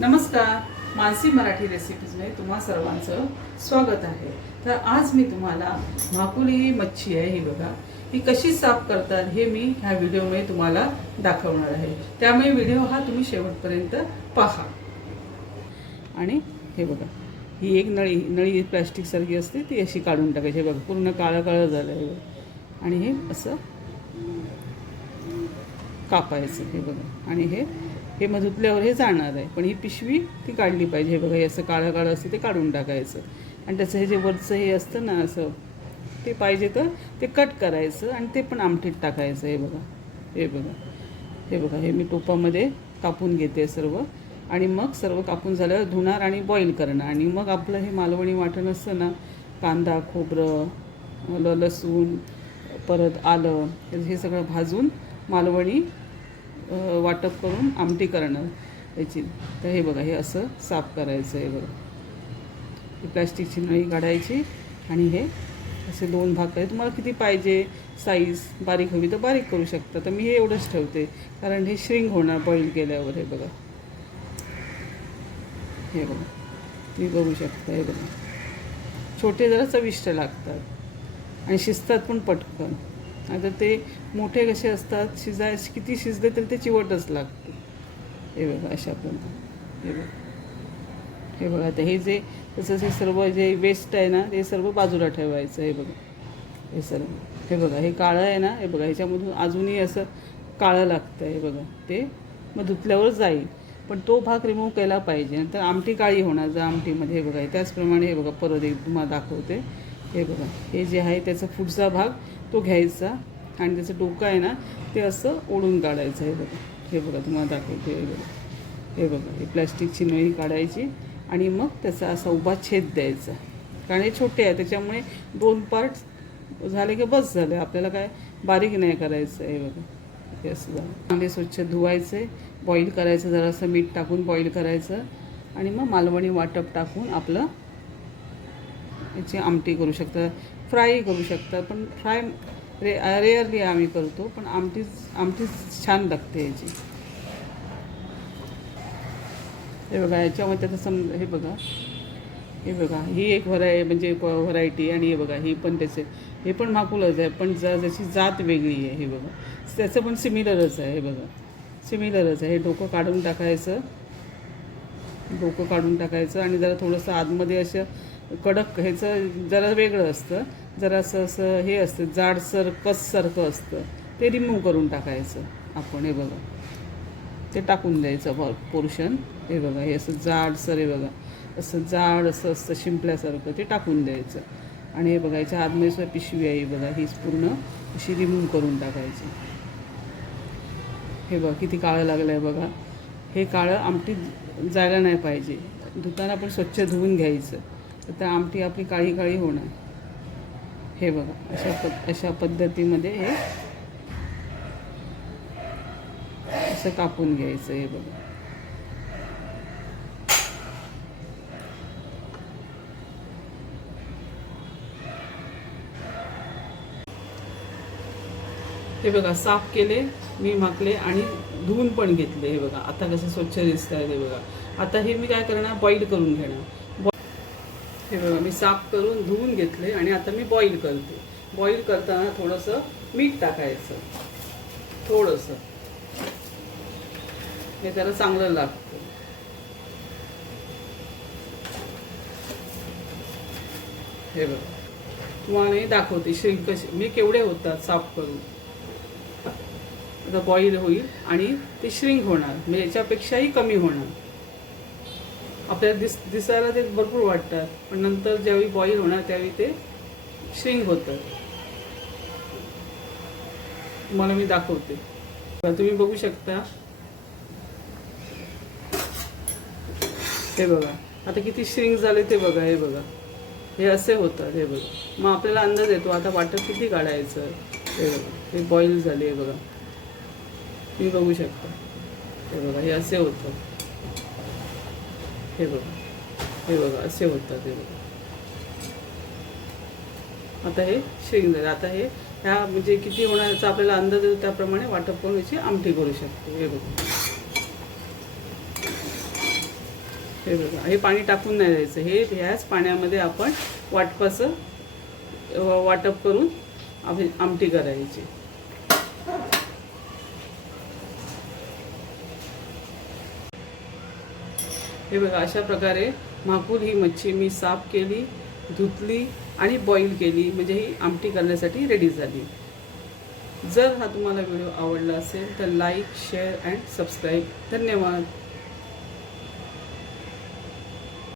नमस्कार, मानसी मराठी रेसिपीजमध्ये तुम्हा सर्वांचं स्वागत आहे। तर आज मी तुम्हाला भाकुली मच्छी आहे ही बघा, ही कशी साफ करतात हे मी ह्या व्हिडिओमध्ये तुम्हाला दाखवणार आहे। त्यामुळे व्हिडिओ हा तुम्ही शेवटपर्यंत पहा। आणि हे बघा, ही एक नळी प्लास्टिक सारखी असते, ती अशी काढून टाकायची। हे बघा, पूर्ण काळं काळं झालं आहे आणि हे असं कापायचं। हे बघा, आणि हे मग धुतल्यावर हे जाणार आहे, पण ही पिशवी ती काढली पाहिजे। हे बघा, हे असं काळं काळं असतं ते काढून टाकायचं आणि त्याचं हे जे वरचं हे असतं ना असं, ते पाहिजे तर ते कट करायचं आणि ते पण आमटीत टाकायचं। हे बघा, हे बघा, हे बघा, हे मी टोपामध्ये कापून घेते सर्व, आणि मग सर्व कापून झाल्यावर धुणार आणि बॉईल करणार। आणि मग आपलं हे मालवणी वाटण असतं ना, कांदा, खोबरं, लसूण, परत आलं, हे सगळं भाजून मालवणी वाटप करून आमटी करणार याची। तर हे बघा, हे असं साफ करायचं आहे। बघा, ही प्लॅस्टिकची नळी काढायची आणि हे असे दोन भाग करायचे। तुम्हाला किती पाहिजे साईज, बारीक हवी तर बारीक करू शकता। तर मी हे एवढंच ठेवते, कारण हे श्रिंक होणार बॉईल केल्यावर। हे बघा, हे बघा, तुम्ही बघू शकता। हे बघा, छोटे जरा चविष्ट लागतात आणि शिजतात पण पटकन। आता ते मोठे कसे असतात, किती शिजले तरी ते चिवटच लागते। हे बघा, अशा पण हे बघा, हे बघा, आता हे जे तसंच हे सर्व जे वेस्ट आहे ना ते सर्व बाजूला ठेवायचं। हे बघा, हे सर्व, हे बघा, हे काळं आहे ना, हे बघा, ह्याच्यामधून अजूनही असं काळं लागतं। हे बघा, ते मग धुतल्यावर जाईल, पण तो भाग रिमूव्ह केला पाहिजे, नंतर आमटी काळी होणार जर आमटीमध्ये। हे बघा, त्याचप्रमाणे हे बघा, परत एक तुम्हाला दाखवते। हे बघा, हे जे आहे त्याचा पुढचा भाग तो घ्यायचा आणि त्याचं डोकं आहे ना ते असं ओढून काढायचं। हे बघा, हे बघा, तुम्हाला दाखवते। हे बघा, हे बघा, ही प्लॅस्टिकची नळी काढायची आणि मग त्याचा असा उभा छेद द्यायचा, कारण हे छोटे आहे त्याच्यामुळे 2 पार्ट झाले की बस झाले, आपल्याला काय बारीक नाही करायचं। हे बघा, हे असं झालं। चांगले स्वच्छ धुवायचे, बॉईल करायचं, जरासं मीठ टाकून बॉईल करायचं आणि मग मालवणी वाटप टाकून आपलं याची आमटी करू शकता, फ्राय करू शकता। पण फ्राय रेअरली आम्ही करतो, पण आमटी छान लागते याची। हे बघा, याच्यामध्ये आता हे बघा, हे बघा, ही एक व्हरायटी आणि हे बघा, ही पण त्याचे हे पण माकुलच आहे, पण जशी जात वेगळी आहे। हे बघा, त्याचं पण सिमिलरच आहे। हे बघा, सिमिलरच आहे। हे डोकं काढून टाकायचं, डोकं काढून टाकायचं आणि जरा थोडंसं आतमध्ये असं कडक, ह्याचं जरा वेगळं असतं, जरासं असं हे असतं जाडसर कससारखं असतं, ते रिमूव्ह करून टाकायचं आपण। हे बघा, ते टाकून द्यायचं पोर्शन। हे बघा, हे असं जाडसर, हे बघा, असं जाड असं असतं शिंपल्यासारखं, ते टाकून द्यायचं। आणि हे बघा, याच्या आतमध्ये सुद्धा पिशवी आहे, बघा, हीच पूर्ण अशी रिमूव्ह करून टाकायची। हे बघा, किती काळं लागलं आहे बघा, हे काळं आमटीत जायला नाही पाहिजे। धुताना पण स्वच्छ धुवून घ्यायचं, तर आमटी आपली काळी काळी होणार। हे बघा, अशा पद्धतीमध्ये हे असं कापून घ्यायचं। हे बघा, हे बघा, साफ केले मी माकले आणि धुवून पण घेतले। हे बघा, आता कसं स्वच्छ दिसत आहे। हे बघा, आता हे मी काय करणार, बॉईल करून घेणार। हे बघा, मी साफ करून धुवून घेतले आणि आता मी बॉईल करते। बॉईल करताना थोडंसं मीठ टाकायचं, थोडंसं, हे त्याला चांगलं लागतं। हे बघा, तुम्हाला मी दाखवते श्रिंक कशी मी केवढे होतात साफ करून। आता बॉईल होईल आणि ते श्रिंक होणार, म्हणजे याच्यापेक्षाही कमी होणार। आपल्याला दिसायला ते भरपूर वाटतात, पण नंतर ज्यावेळी बॉईल होणार त्यावेळी ते श्रिंक होतं। तुम्हाला मी दाखवते, तुम्ही बघू शकता। हे बघा, आता किती श्रिंक झाले ते बघा। हे बघा, हे असे होतात। हे बघा, मग आपल्याला अंदाज येतो आता वाटप किती काढायचं। हे बघा, हे बॉईल झाले। हे बघा, तुम्ही बघू शकता। हे बघा, हे असे होतात। हे बघा, हे बघा, असे होतात। हे बघा, आता हे श्रिंक झालं। आता हे ह्या म्हणजे किती होणार याचा आपल्याला अंदाज येतो, त्याप्रमाणे वाटप करून याची आमटी करू शकतो। हे बघा, हे बघा, हे पाणी टाकून नाही द्यायचं, हे ह्याच पाण्यामध्ये आपण वाटपाचं वाटप करून आमटी करायची. हे बघा, अशा प्रकारे म्हाकुल ही मच्छी मी साफ केली, धुतली आणि बॉईल केली, म्हणजे ही आमटी करण्यासाठी रेडी झाली. जर हा तुम्हाला व्हिडिओ आवडला असेल तर लाईक, शेअर अँड सबस्क्राईब. धन्यवाद.